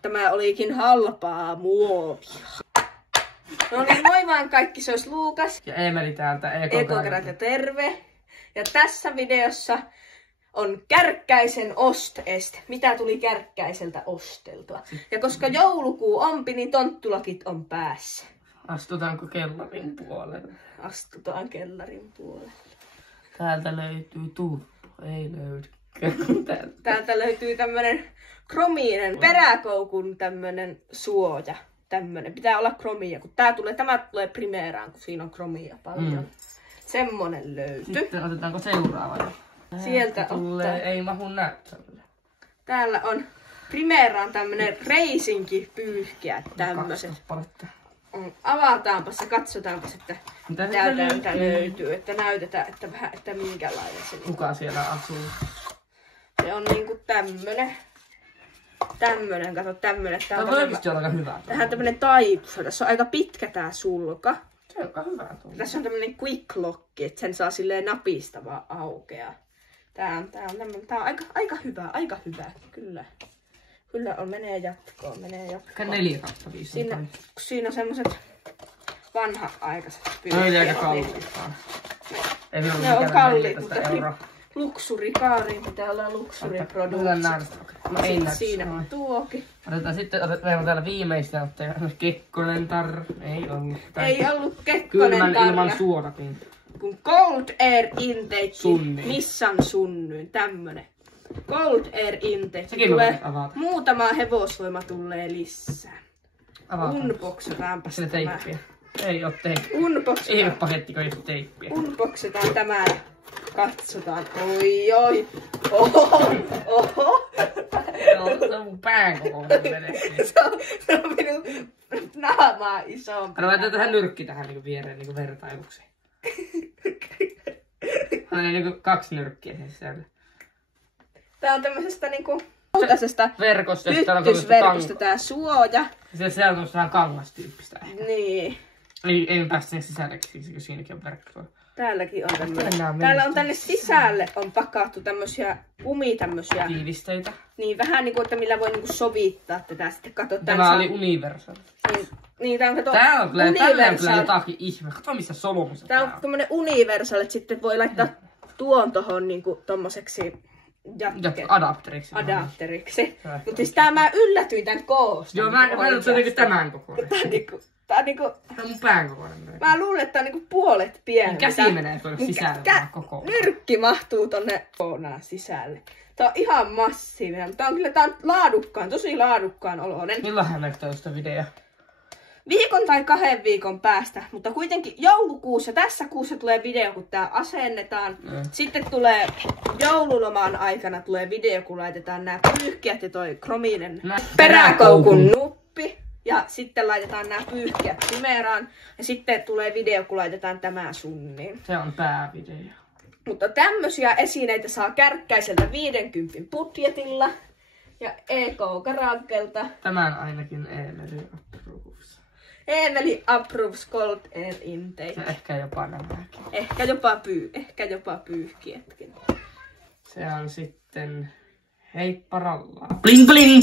mutta tämä olikin halpaa muovia. No niin, moi vaan kaikki, se olisi Luukas. Ja Eemeli täältä Ekokerat ja terve. Ja tässä videossa on Kärkkäisen Ost-est. Mitä tuli Kärkkäiseltä osteltua? Ja koska joulukuu ompi, niin tonttulakit on päässä. Astutaanko kellarin puolelle? Astutaan kellarin puolelle. Täältä löytyy turpo. Ei löydy. Täältä löytyy tämmönen kromiinen peräkoukun tämmönen suoja. Tämmönen. Pitää olla kromia, kun tämä tulee primeeraan, kun siinä on kromia paljon. Semmonen löytyy. Sitten otetaanko seuraava? Sieltä tulee, ottaa. ei mahu näyttämään. Täällä on primeeraan tämmönen reisinki pyyhkiä tämmöset. Avataanpas ja katsotaanpas, että mitä täältä löytyy. Että näytetään, että vähän, että minkälainen se on. Kuka siellä asuu? Se on niinku tämmönen. Kato tämmönen. Tää on oikeesti aika hyvä. Tähän tämmönen taipussa. Tässä on aika pitkä tää sulka. Se on aika hyvä tuo. Tässä on tämmönen quick lock, että sen saa silleen napista vaan aukeaa. Tää on aika hyvä, kyllä. Kyllä on, menee jatkoon. 4/5. Siinä on semmoset vanha-aikaiset pyyhkeet. Ne oli aika kalliita. Ne on kalliit, mutta luksuri-kaariin pitää olla luksuriproduktsit. Sitten siinä on tuokin. Sitten meillä on täällä viimeistä, että Kekkonen tar... Ei ollut Kekkonen tarra. Kylmän ilman suodatin. Kun Cold Air Intake Nissan Sunnyin, tämmönen. Cold Air Intake. Sekin tulee avata. Muutama hevosvoima tulee lisää. Avataan. Unboxataanpa se teippiä. Ei oo teippiä. Ei oo paketti, kun ei oo teippiä. Unboxataan tämä ja katsotaan. Oi. Oho. Se on mun pään kokoinen menee. Se on minun naamaa isompi. Laitetaan tähän nyrkki tähän niinku viereen niinku vertailukseen. On niinku 2 nyrkkiä sisällä. Tää on tämmöisestä niinku verkosta, hyttysverkosta tää suoja. Siellä on vähän kangastyyppistä. Niin. Ei päästä sinne sisälle, kun siinäkin on verkkoa. Täälläkin on tämmöinen. Täällä on tänne sisälle on pakattu tämmösiä tämmösiä tiivisteitä. Niin vähän niinku, että millä voi niinku sovittaa tätä sitten katsotaan. Tämä oli Universal. Niin tää on kato Universal. Jotakin ihme. Kato missä solmussa tää on tommonen Universal, että sitten voi laittaa tuon tohon niinku tommoseksi adapteriksi. Mut siis mä yllätyin tän koosta. Joo, mä en se niinku tämän kokoinen. Tää on niinku... Tää on mun pään kokoinen. Mä luulen, että tää on niinku puolet pieni. Käsi menee tuonne sisälle koko. Nyrkki mahtuu tonne kokonaan sisälle. Tää on ihan massiivinen. Tää on laadukkaan, tosi laadukkaan oloinen. Milloinhan näyttää sitä videoa? Viikon tai 2 viikon päästä, mutta kuitenkin joulukuussa, tässä kuussa tulee video, kun tää asennetaan. Sitten tulee joululoman aikana tulee video, kun laitetaan nämä pyyhkiät ja toi krominen peräkoukun nuppi. Ja sitten laitetaan nämä pyyhkiät primeeraan. Ja sitten tulee video, kun laitetaan tämä sunniin. Se on päävideo. Mutta tämmösiä esineitä saa Kärkkäiseltä 50 budjetilla. Ja EK-Karakelta. Tämän ainakin Eemeli approves. Eemeli approves Cold Air Intake. Ja ehkä jopa nämäkin. Ehkä jopa pyyhkiätkin. Se on sitten heipparallaa. Bling bling!